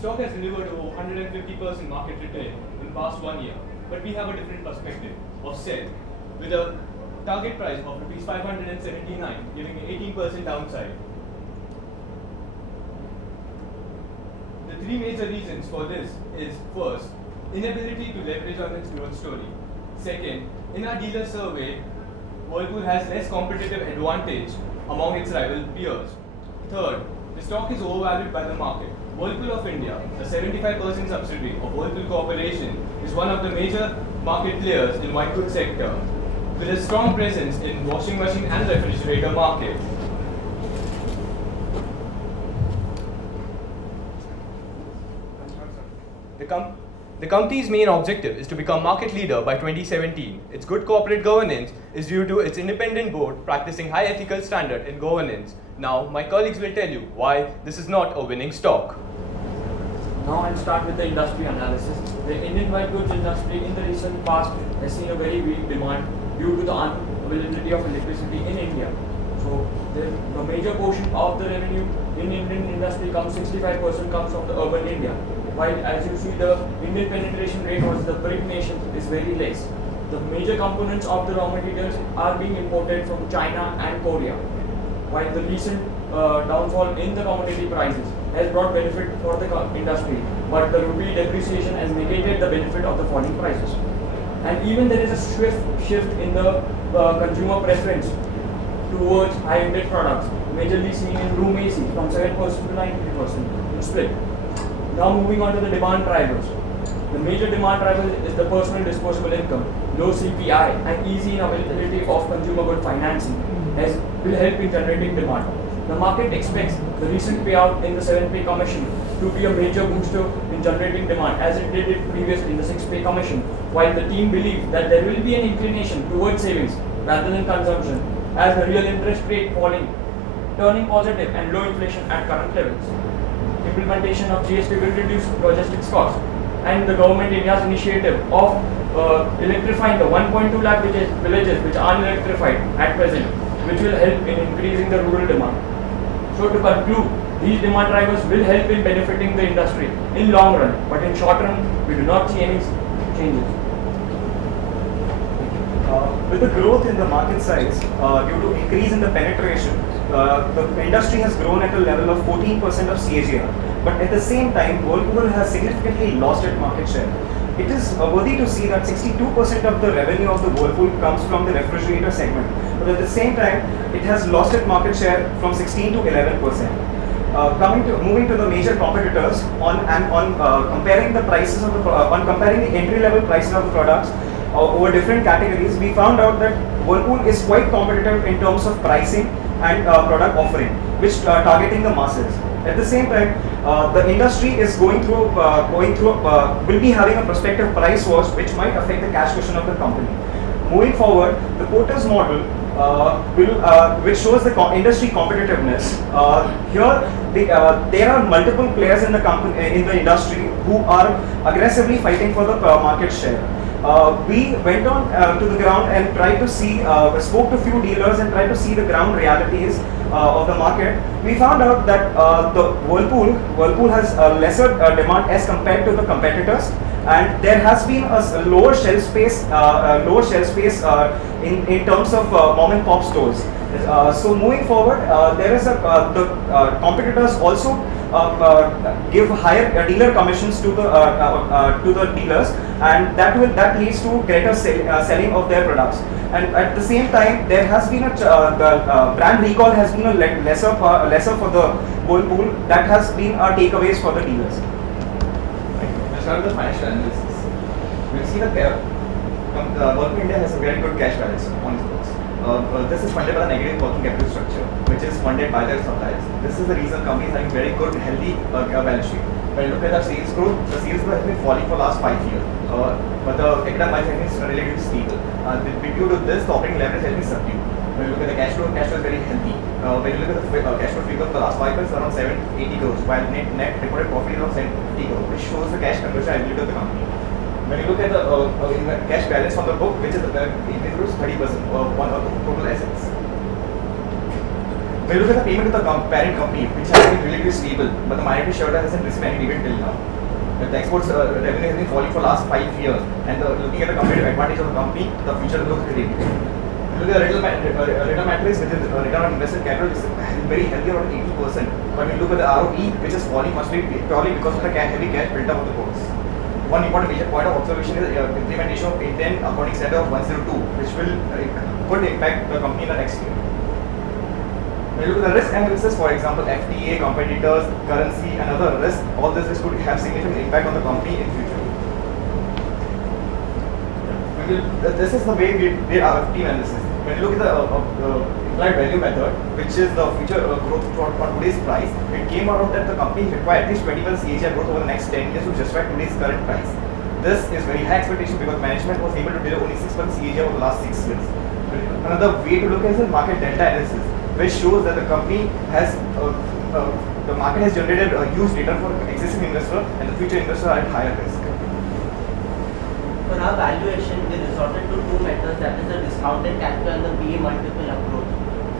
stock has delivered over 150% market return in past 1 year, but we have a different perspective of sell, with a target price of rupees 579, giving an 18% downside. The three major reasons for this is, first, inability to leverage on its growth story. Second, in our dealer survey, Whirlpool has less competitive advantage among its rival peers. Third, the stock is overvalued by the market. Whirlpool of India, a 75% subsidiary of Whirlpool Corporation, is one of the major market players in white goods sector, with a strong presence in washing machine and refrigerator market. The company's main objective is to become market leader by 2017. Its good corporate governance is due to its independent board practicing high ethical standard in governance. Now, my colleagues will tell you why this is not a winning stock. Now I'll start with the industry analysis. The Indian white goods industry in the recent past has seen a very weak demand due to the unavailability of electricity in India. So the major portion of the revenue in Indian industry comes 65% comes from the urban India. While as you see the Indian penetration rate was the BRIC nation is very less. The major components of the raw materials are being imported from China and Korea. While the recent downfall in the commodity prices has brought benefit for the industry, but the rupee depreciation has negated the benefit of the falling prices. And even there is a swift shift in the consumer preference towards high-ended products, majorly seen in room AC from 7% to 90% in split. Now moving on to the demand drivers. The major demand driver is the personal disposable income, low CPI and easy availability of consumer good financing will help in generating demand. The market expects the recent payout in the 7-pay commission to be a major booster in generating demand as it did it previously in the 6-pay commission, while the team believes that there will be an inclination towards savings rather than consumption as the real interest rate falling, turning positive and low inflation at current levels. Implementation of GST will reduce logistics costs, and the government India's initiative of electrifying the 1.2 lakh villages which are unelectrified at present, which will help in increasing the rural demand. So to conclude, these demand drivers will help in benefiting the industry in long run, but in short run, we do not see any changes. With the growth in the market size due to increase in the penetration, the industry has grown at a level of 14% of CAGR. But at the same time, Whirlpool has significantly lost its market share. It is worthy to see that 62% of the revenue of the Whirlpool comes from the refrigerator segment. But at the same time, it has lost its market share from 16 to 11%. Moving to the major competitors on comparing the prices of comparing the entry level prices of the products over different categories, we found out that Whirlpool is quite competitive in terms of pricing and product offering, which targeting the masses. At the same time, the industry is will be having a prospective price wars which might affect the cash cushion of the company. Moving forward, the quotas model which shows the industry competitiveness. There are multiple players in the industry who are aggressively fighting for the market share. We went on to the ground and tried to see, spoke to few dealers and tried to see the ground realities of the market. We found out that the Whirlpool has lesser demand as compared to the competitors, and there has been a lower shelf space in terms of mom and pop stores. So moving forward, there is the competitors also give higher dealer commissions to the dealers, and that leads to greater selling of their products. And at the same time, there has been the brand recall has been a lesser for the Whirlpool. That has been takeaways for the dealers. Let's start with the financial analysis. We'll see that Whirlpool India has a very good cash balance on its books. This is funded by the negative working capital structure, which is funded by their suppliers. This is the reason company is having very good, healthy balance sheet. When you look at the sales growth has been falling for the last 5 years, but the EBITDA margin is relatively stable. Due to this, the operating leverage has been subdued. When you look at the cash flow is very healthy. When you look at the cash flow figure for the last 5 years, around 780 crores, while net reported profit is around 750 crores, which shows the cash conversion ability of the company. When you look at the cash balance on the book, which is it includes 30% of total assets. When you look at the payment to the parent company, which has been relatively stable, but the minority shareholder hasn't received any dividend till now. The exports revenue has been falling for last 5 years, and looking at the competitive advantage of the company, the future looks pretty good. Look at the return matrix, which is return on invested capital, is very healthy, around 80%. But when you look at the ROE, which is falling mostly purely because of the heavy cash built up of the books. One important major point of observation is implementation of Indian Accounting Standard of 102, which will could impact the company in the next year. When you look at the risk analysis, for example, FTA, competitors, currency, and other risks, all this could have significant impact on the company in future. This is the way we did our team analysis. When you look at the implied value method, which is the future growth on today's price, it came out that the company require at least 20% CAGR growth over the next 10 years to justify today's current price. This is very high expectation because management was able to deliver only 6% CAGR over the last 6 years. Another way to look at is the market delta analysis, which shows that the company has the market has generated a huge return for existing investor and the future investor are at higher risk. For our valuation, we resorted to two methods, that is the discounted cash flow and the PE multiple approach.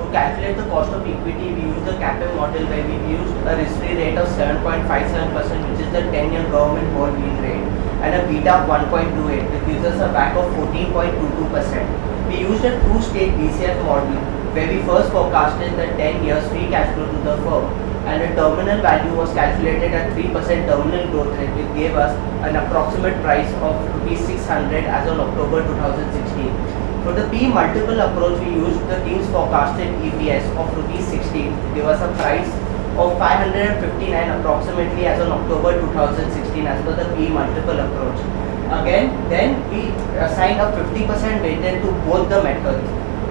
To calculate the cost of equity, we used the CAPM model where we used a risk-free rate of 7.57%, which is the 10-year government bond yield rate, and a beta of 1.28, which gives us a back of 14.22%. We used a two-stage DCF model where we first forecasted the 10 years free cash flow to the firm, and the terminal value was calculated at 3% terminal growth rate, which gave us an approximate price of Rs 600 as on October 2016. For the P multiple approach, we used the team's forecasted EPS of Rs 16 to give us a price of 559 approximately as on October 2016 as per the P multiple approach. Again, then we assigned a 50% weighted to both the methods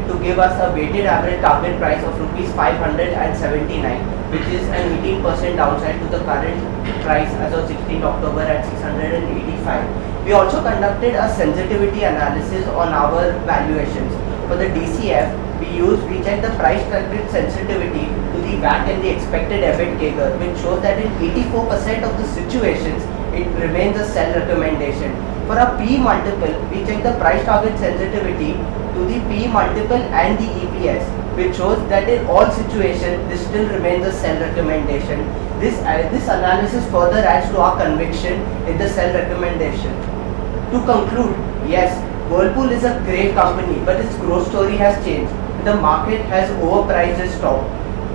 to give us a weighted average target price of Rs 579, which is an 18% downside to the current price as of 16th October at 685. We also conducted a sensitivity analysis on our valuations. For the DCF, we checked the price target sensitivity to the WACC and the expected EBIT CAGR, which shows that in 84% of the situations, it remains a sell recommendation. For a P multiple, we checked the price target sensitivity to the P multiple and the EPS, which shows that in all situations, this still remains a sell recommendation. This analysis further adds to our conviction in the sell recommendation. To conclude, yes, Whirlpool is a great company, but its growth story has changed. The market has overpriced its stock.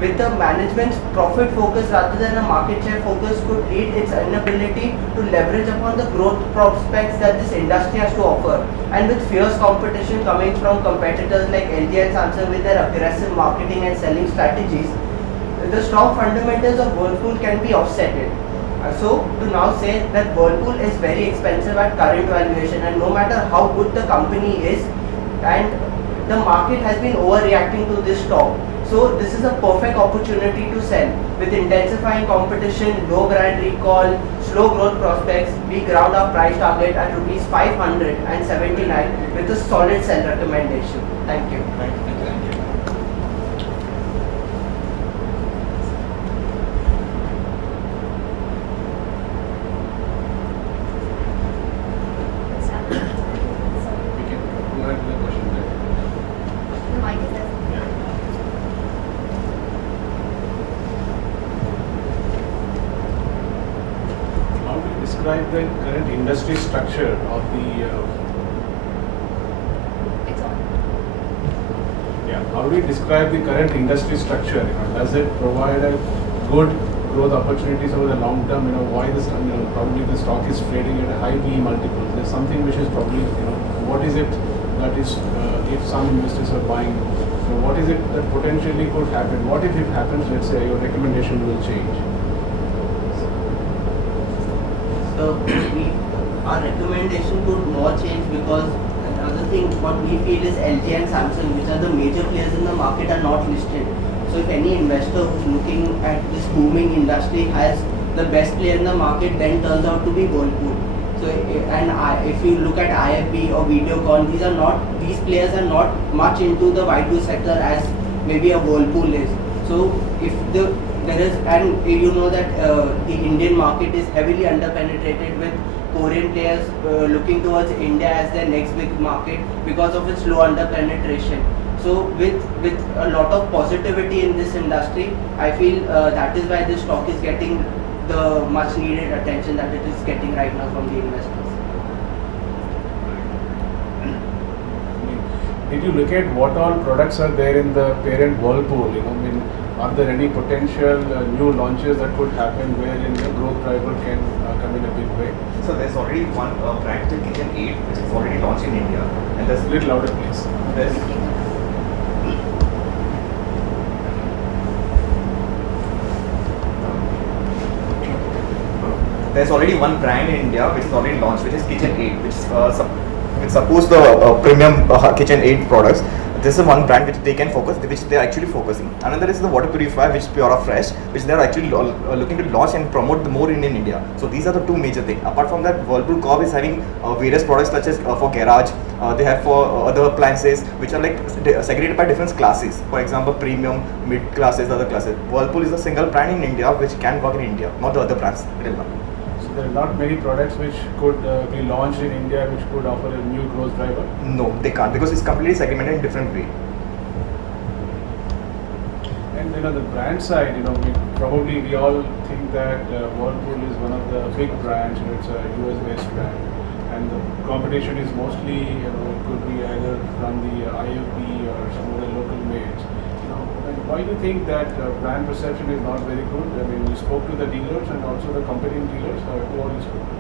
With the management's profit focus rather than a market share focus could lead its inability to leverage upon the growth prospects that this industry has to offer. And with fierce competition coming from competitors like LG and Samsung with their aggressive marketing and selling strategies, the strong fundamentals of Whirlpool can be offsetted. So to now say that Whirlpool is very expensive at current valuation, and no matter how good the company is, and the market has been overreacting to this stock. So this is a perfect opportunity to sell. With intensifying competition, low brand recall, slow growth prospects, we ground our price target at Rs 579 with a solid sell recommendation. Thank you. Describe the current industry structure of the how do you describe the current industry structure? Does it provide a good growth opportunities over the long term? Why this probably the stock is trading at a high PE multiple. There's something which is probably what is it that is if some investors are buying, what is it that potentially could happen? What if it happens, let's say your recommendation will change? So our recommendation could more change because another thing what we feel is LG and Samsung, which are the major players in the market, are not listed. So if any investor who's looking at this booming industry has the best player in the market, then turns out to be Whirlpool. So if you look at IFB or Videocon, these players are not much into the white goods sector as maybe a Whirlpool is. So if there is, and you know that the Indian market is heavily underpenetrated with Korean players looking towards India as their next big market because of its low underpenetration. So with a lot of positivity in this industry, I feel that is why this stock is getting the much needed attention that it is getting right now from the investors. Did you look at what all products are there in the parent Whirlpool? I mean, are there any potential new launches that could happen wherein the growth driver can come in a big way? So there's already one brand, the Kitchen 8, which is already launched in India, and there's A little louder, please. there's there's already one brand in India which is already launched, which is Kitchen 8, which is which suppose the premium Kitchen 8 products. This is one brand which they can focus, which they are actually focusing. Another is the water purifier, which is Pura Fresh, which they are actually looking to launch and promote more in India. So these are the two major things. Apart from that, Whirlpool Corp is having various products such as for garage. They have for other appliances which are like segregated by different classes. For example, premium, mid classes, other classes. Whirlpool is a single brand in India which can work in India, not the other brands till now. So there are not many products which could be launched in India which could offer a new growth driver. No, they can't because it's completely segmented in different way. And the brand side, probably we all think that Whirlpool is one of the big brands. It's a US-based brand, and the competition is mostly, it could be either from the IFB or some other local mates. And why do you think that brand perception is not very good? I mean, you spoke to the dealers and also the competing dealers. Who all you spoke to?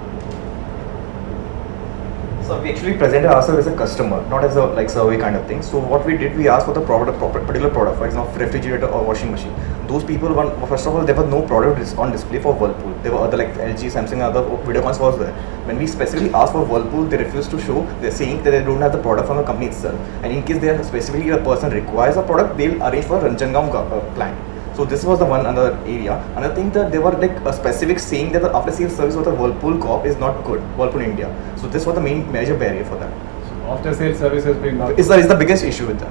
So we actually presented ourselves as a customer, not as a survey kind of thing. So what we did, we asked for the particular product, for example, refrigerator or washing machine. Those people, first of all, there was no product on display for Whirlpool. There were other like LG, Samsung, other Videocons was there. When we specifically asked for Whirlpool, they refused to show. They're saying that they don't have the product from the company itself. And in case they specifically a person requires a product, they'll arrange for Ranjangaon plant. So this was the one other area. Another thing that they were like a specific saying that the after sales service of the Whirlpool Corp is not good, Whirlpool India. So this was the main major barrier for them. So after sales service has been not. Is the biggest issue with them.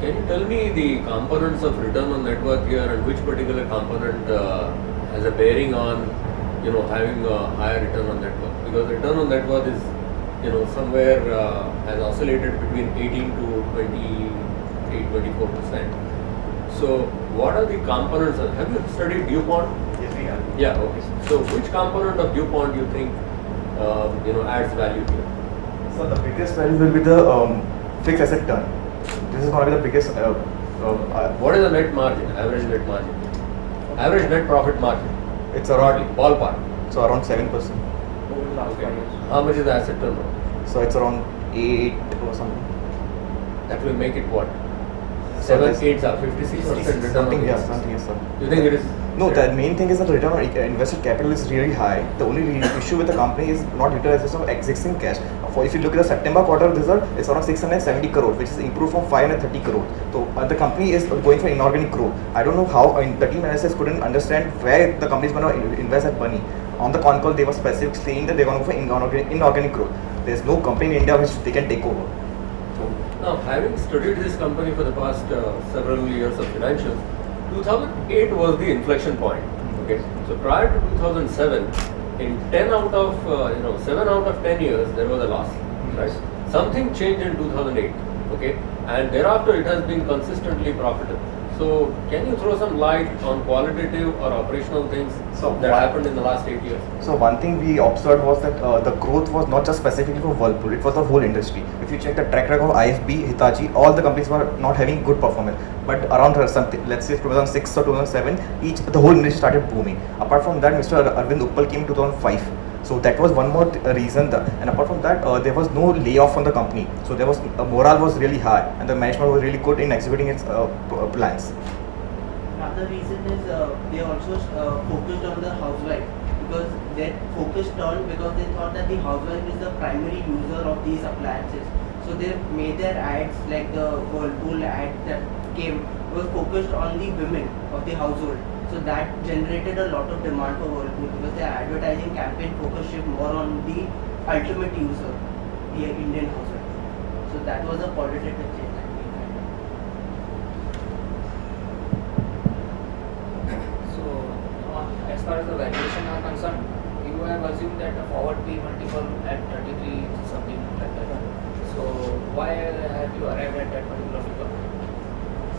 Can you tell me the components of return on net worth here and which particular component has a bearing on having a higher return on net worth? Because return on net worth is somewhere has oscillated between 18 to 24%. So what are the components? Have you studied DuPont? Yes, we have. Yeah, okay. So which component of DuPont do you think adds value here? So the biggest value will be the fixed asset turn. This is going to be the biggest. What is the net margin, average net margin? Average net profit margin? It's around Ballpark. so around 7%. Over the last 5 years. How much is the asset turnover? So it's around 8 or something. That will make it what? So 7, this- 8 are 56% return on Something, yeah, investment. something, yes, sir. You think it is? No, the main thing is that the return on invested capital is really high. The only issue with the company is not utilization of existing cash. If you look at the September quarter result, it's around 670 crore, which is improved from 530 crore. So the company is going for inorganic growth. I don't know how the team analysis couldn't understand where the company is going to invest that money. On the con call, they were specific saying that they're going to go for inorganic growth. There's no company in India which they can take over. Now, having studied this company for the past several years of financials, 2008 was the inflection point. Okay, so prior to 2007, in 7 out of 10 years, there was a loss. Right? Something changed in 2008. Okay, and thereafter it has been consistently profitable. So, can you throw some light on qualitative or operational things that happened in the last 8 years? So one thing we observed was that the growth was not just specifically for Whirlpool, it was the whole industry. If you check the track record of IFB, Hitachi, all the companies were not having good performance. But around something, let's say 2006 or 2007, the whole industry started booming. Apart from that, Mr. Arvind Uppal came in 2005. So that was one more reason. And apart from that, there was no layoff from the company. So there was morale was really high, and the management was really good in executing its plans. Another reason is they also focused on the housewife, because they focused on because they thought that the housewife is the primary user of these appliances. So they made their ads, like the Whirlpool ad that came, was focused on the women of the household. So that generated a lot of demand for Whirlpool, because their advertising campaign focused more on the ultimate user, the Indian household. So that was a qualitative change that we had. So, as far as the valuation are concerned, you have have assumed that the forward P multiple at 33 is something like that. So why have you arrived at that particular figure?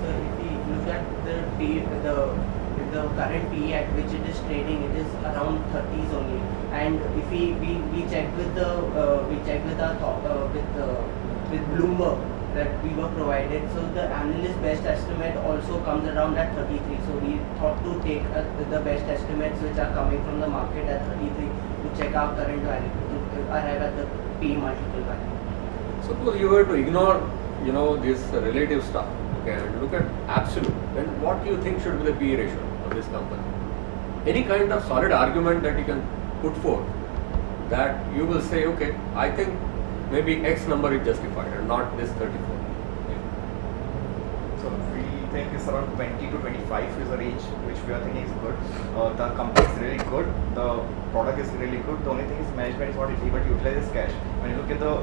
So if we look at the current PE at which it is trading, it is around 30s only. And if we check with with Bloomberg that we were provided, so the analyst best estimate also comes around at 33. So we thought to take the best estimates which are coming from the market at 33 to check our current value to arrive at the PE multiple value. Suppose you were to ignore, this relative stuff, okay, and look at absolute, then what do you think should be the PE ratio of this company? Any kind of solid argument that you can put forth that you will say, okay, I think maybe X number is justified and not this 34. So we think it's around 20 to 25 is the range which we are thinking is good. The company is really good. The product is really good. The only thing is management is not able to utilize this cash. When you look at the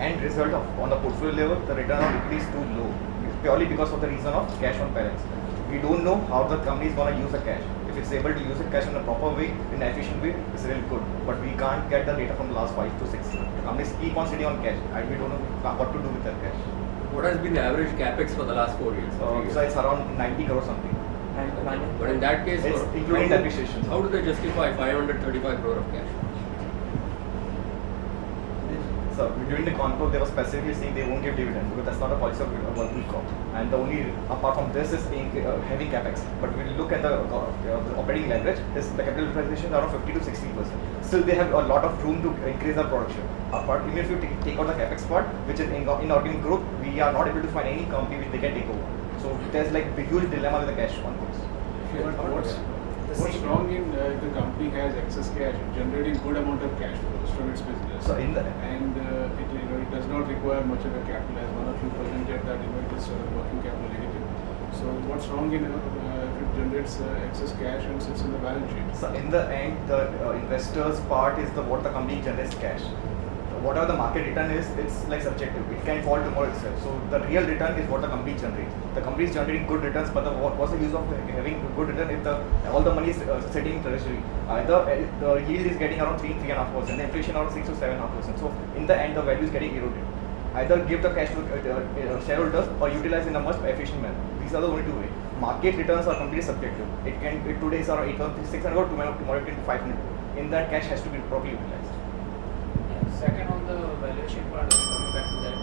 end result on the portfolio level, the return on equity is too low. It's purely because of the reason of cash on balance. We don't know how the company is going to use the cash. If it's able to use the cash in a proper way, in an efficient way, it's really good. But we can't get the data from the last 5 to 6 years. The companies keep on sitting on cash and we don't know what to do with that cash. What has been the average capex for the last 4 years? So it's around 90 crore something. But in that case, It's including depreciation. How do they justify 535 crore of cash? So during the con call, they were specifically saying they won't give dividend because that's not a policy of Whirlpool Corp. And the only apart from this is having capex. But when you look at the operating leverage, the capital utilization is around 50 to 60%. Still, they have a lot of room to increase their production. Apart, even if you take out the capex part, which is inorganic growth, we are not able to find any company which they can take over. So there's like a huge dilemma with the cash on books. What's wrong in if the company has excess cash, generating good amount of cash flows from its business, So in the and it does not require much of a capital, as one of you presented that it is working capital negative. So what's wrong in if it generates excess cash and sits in the balance sheet? So in the end, the investors part is what the company generates cash. Whatever the market return is, it's like subjective. It can fall tomorrow itself. So the real return is what the company generates. The company is generating good returns, but what's the use of having good return if all the money is sitting in treasury? Either the yield is getting around 3.5%, the inflation around 6 to 7.5%. So in the end, the value is getting eroded. Either give the cash to shareholders or utilize in a much efficient manner. These are the only two ways. Market returns are completely subjective. Today is around 8,600, tomorrow it can be 500. In that, cash has to be properly utilized. Second, on the valuation part, coming back to that.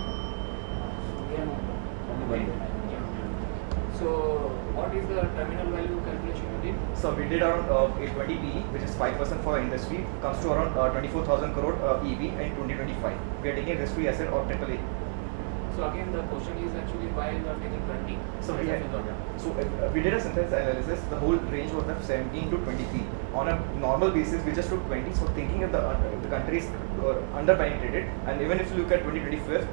So what is the terminal value calculation you did? So we did around 820 PE, which is 5% for the industry, comes to around 24,000 crore EV in 2025. We are taking a risk-free asset or AAA. So again, the question is actually why you are taking 20? So we did a synthesis analysis. The whole range was of 17 to 20 PE. On a normal basis, we just took 20. So thinking if the country is under-penetrated, and even if you look at 2025,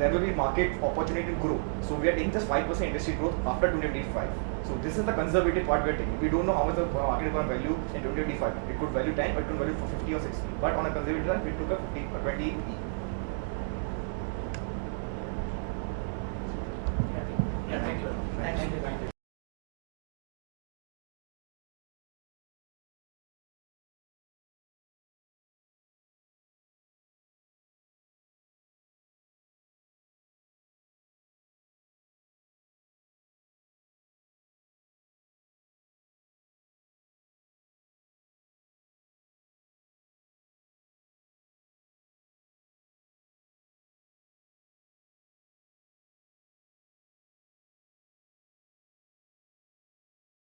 there will be market opportunity to grow. So we are taking just 5% industry growth after 2025. So this is the conservative part we are taking. We don't know how much the market is going to value in 2025. It could value 10, but it could value for 50 or 60. But on a conservative side, we took a 20 PE.